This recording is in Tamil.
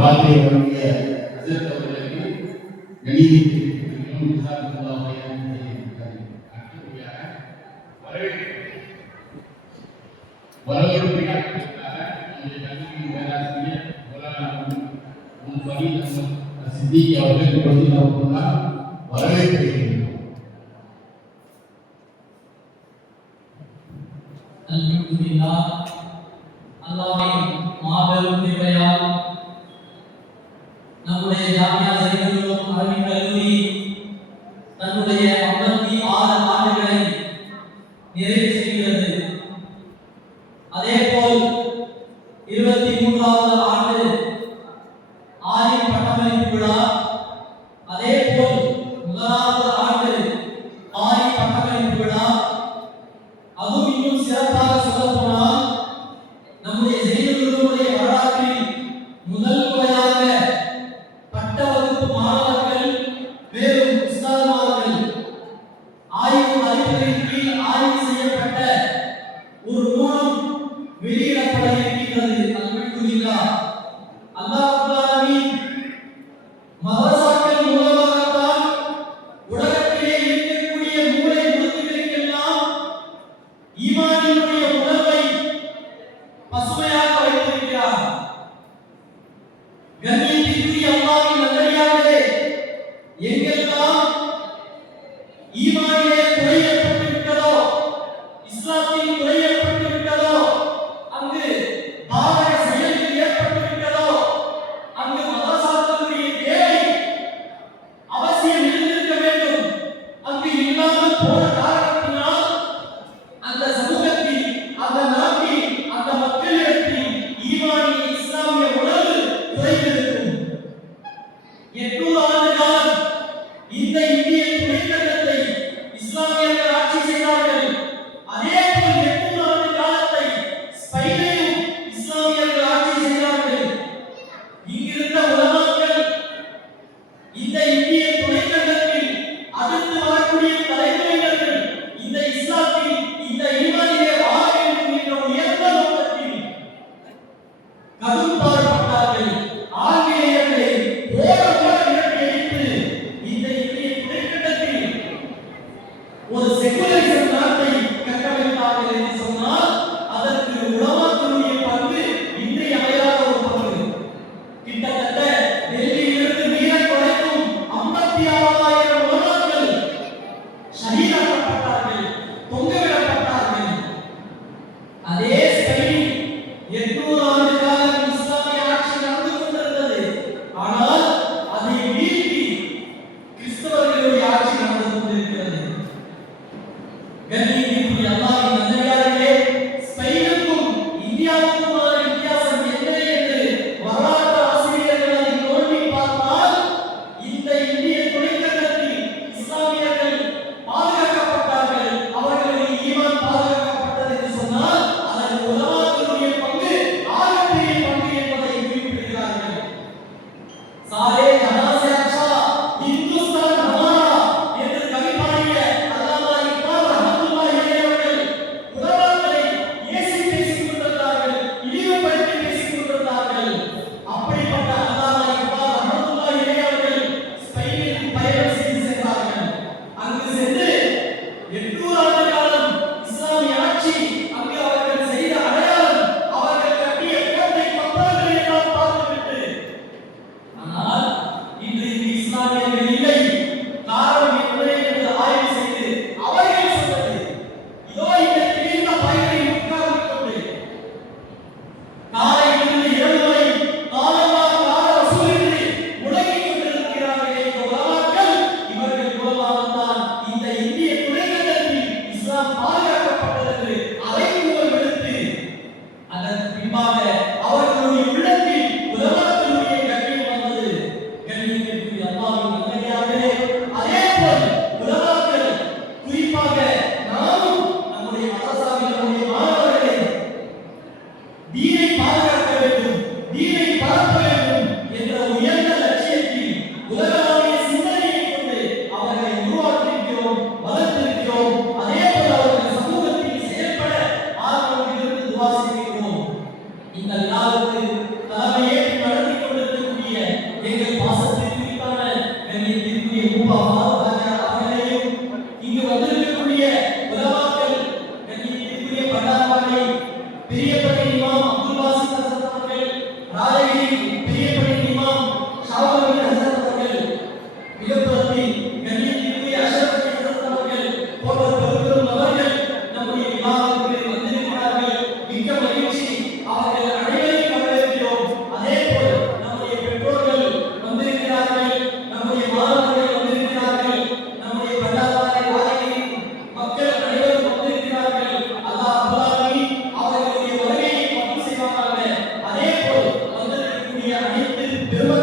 வார்த்தைகளுடைய அவர்களுக்கு கணிதத்திற்கு வரவேற்கிறேன். அல்ஹம்துலில்லாஹ், அல்லாஹ்வின் மாபெரும் கிருபையால் நம்முடைய ஜாமியா சையதுல் அரபிக் கல்லூரி தன்னுடைய 56 ஆண்டுகளை நிறைவு செய்கிறது. அதேபோல் 23வது ஆண்டு ஆலிம் பட்டமளிப்பு விழா, அதேபோல் முதலாவது ஆண்டு ஆலிம் பட்டமளிப்பு விழா, அதுவும் இன்னும் சிறப்பாக சொல்லப்போனால் நம்முடைய செய்திகளுடைய வரலாற்றில் முதல் முறையாக பட்ட வகுப்பு மாணவர்கள் மேலும் உஸ்தாதுமார்கள் ஆய்வு அறிவுரையின் கீழ் ஆய்வு செய்யப்பட்ட ஒரு நூலும் வெளியிடப்பட இருக்கிறது. அல்ஹம்துலில்லாஹ், அல்லாஹ் ரப்பல் ஆலமீன் மதரசாக்கள் மூலமாகத்தான் உலகத்திலே இருக்கக்கூடிய மூலை முடுக்குகளுக்கெல்லாம் ஈமானினுடைய உணர்வை பசுமையாக வைத்திருக்கிறார். கண்ணியத்திற்குரிய அல்லாஹ்வின் நல்லடியார்களே, எங்கெல்லாம் ஈமானிலே குறை ஏற்பட்டிருக்கிறதோ, இஸ்லாத்தில் குறை ஏற்பட்டிருக்கிறதோ, அங்கு பாவக செயல்கள் ஏற்பட்டிருக்கிறதோ, அங்கு மதரசாக்களுடைய தேவை அவசியம் இருந்திருக்க வேண்டும். அங்கு இல்லாமல் போன காரணத்தினால் அந்த சமூகத்தில், அந்த நாட்டில், அந்த மக்களிடத்தில் ஈமானிய இஸ்லாமிய உணர்வு குறைந்திருக்கும். 800 ஆண்டு காலம் இந்த இந்திய துணைக்கண்டத்தை இஸ்லாமியர்கள் ஆட்சி செய்தார்கள். அதே போல் 800 ஆண்டு காலத்தை ஸ்பெயினிலும் இஸ்லாமியர்கள் ஆட்சி செய்தார்கள். இங்கிருந்த உலமாக்கள் இந்த இந்திய துணைக்கண்டத்தில் அடுத்து வரக்கூடிய தலைமுறையினர்கள் இந்த இஸ்லாத்தில், இந்த ஈமானிலே வாழ வேண்டும் என்ற உயர்ந்த நோக்கத்தில் கடும் பாடுபட்டார்கள். ஆங்கிலேயர்களை ஓட ஓட விரட்டி காலையில் பெரியபடி இமாம் ஷாவுல் ஹசரத் அவர்கள், விழுப்புரத்தில் கண்ணியத்திற்குரிய அஷ்ரஃப் ஹசரத் அவர்கள் போன்ற பெரும் நபர்கள் நம்முடைய விழாவிற்கு வந்திருக்கிறார்கள். மிக்க மகிழ்ச்சி. அவர்கள் அனைவரையும் வரவேற்கிறோம். அதே போல் நம்முடைய பெற்றோர்கள் வந்திருக்கிறார்கள், நம்முடைய மாணவர்கள் வந்திருக்கிறார்கள், நம்முடைய பண்டாரவாடை வாரிகளின் மக்கள் அனைவரும் வந்திருக்கிறார்கள். அல்லாஹ் அல்லாஹ்வின் அவர்களுடைய வருகையை கபூல் செய்வானாக. அதே போல் வந்திருக்கக்கூடிய அனைத்து பெருமக்கள்